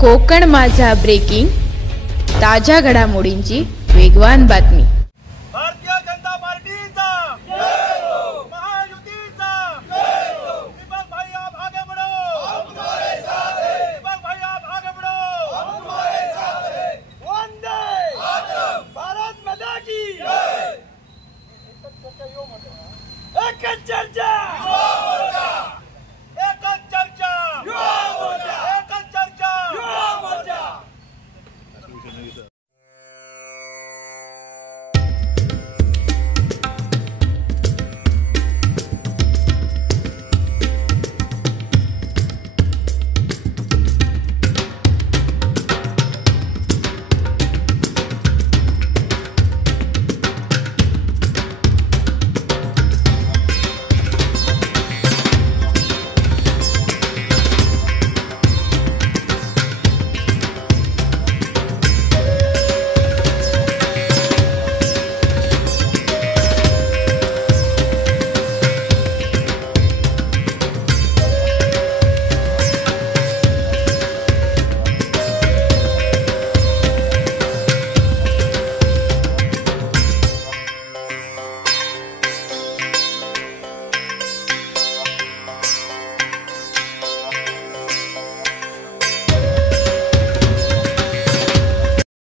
कोकण माझा ब्रेकिंग ताज्या घडामोडींची वेगवान बातमी। भारतीय जनता पार्टीचा जय हो, महायुतीचा जय हो। दीपक भाई आप आगे बढ़ो, हम तुम्हारे साथ हैं। दीपक भाई आप आगे बढ़ो, हम तुम्हारे साथ हैं। वंदे मातरम, भारत माता की जय। एक चर्चा युवा मोर्चा, एक चर्चा युवा मोर्चा, एक चर्चा युवा मोर्चा।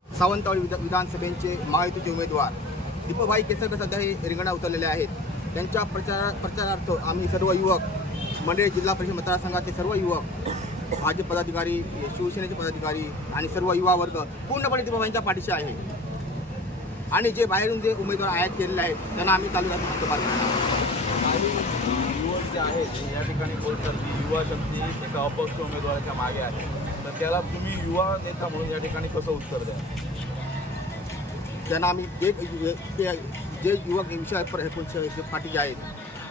सावंतवाडी विधानसभेचे महायुतीचे उमेदवार दीपक भाई केसरकर सध्या हे रिंगणात उतरलेले आहेत। त्यांच्या प्रचारार्थ आम्ही सर्व युवक मंडळ, जिल्हा परिषद मतदारसंघाचे सर्व युवक, भाजप पदाधिकारी, शिवसेनेचे पदाधिकारी आणि सर्व युवा वर्ग पूर्णपणे दीपक भाईंच्या पाठीशी आहे। आणि जे बाहेरून जे उमेदवार आयात केलेले आहेत त्यांना आम्ही तालुक्यात हस्तपात करणार। काही युवक जे आहेत या ठिकाणी बोलतात की युवा शक्ती एका अपक्ष उमेदवाराच्या मागे आहे, तर त्याला तुम्ही युवा नेता म्हणून या ठिकाणी कसं उत्तर द्या? त्यांना आम्ही जे युवक विषय पाठीचे आहेत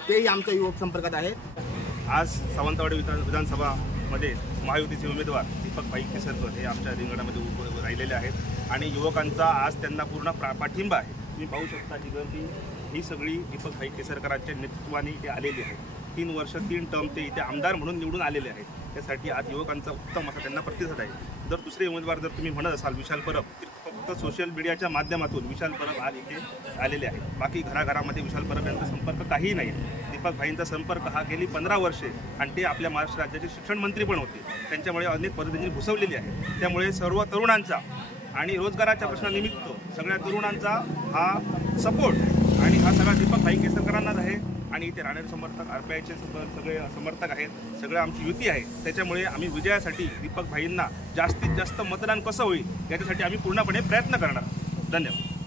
तेही आमच्या युवक संपर्कात आहेत। आज सावंतवाडी विधानसभामध्ये महायुतीचे उमेदवार दीपक भाई केसरकर हे आमच्या रिंगणामध्ये उभे राहिलेले आहेत आणि युवकांचा आज त्यांना पूर्ण पाठिंबा आहे। तुम्ही पाहू शकता ही गर्दी ही सगळी दीपक भाई केसरकरांच्या नेतृत्वाने इथे आलेली आहे। 3 वर्ष 3 टर्म ते इथे आमदार म्हणून निवडून आलेले आहेत। त्यासाठी आज युवकांचा उत्तम असा त्यांना प्रतिसाद आहे। जर दुसरे उमेदवार जर तुम्ही म्हणत असाल विशाल परब, फक्त सोशल मीडियाच्या माध्यमातून विशाल परब आज इथे आलेले आहेत। बाकी घराघरामध्ये विशाल परब यांचा संपर्क काहीही नाही। दीपक भाईंचा संपर्क हा गेली 15 वर्षे आणि ते आपल्या महाराष्ट्र राज्याचे शिक्षण मंत्री पण होते। त्यांच्यामुळे अनेक पदं त्यांनी भूसवलेली आहे। त्यामुळे सर्व तरुणांचा आणि रोजगाराच्या प्रश्नानिमित्त सगळ्या तरुणांचा हा सपोर्ट आणि हा सगळा दीपक भाई केसरकरांनाच आहे। आणि इथे राहणारे समर्थक RPIचे सगळे समर्थक आहेत, सगळं आमची युती आहे। त्याच्यामुळे आम्ही विजयासाठी दीपक भाईंना जास्तीत जास्त मतदान कसं होईल याच्यासाठी आम्ही पूर्णपणे प्रयत्न करणार। धन्यवाद।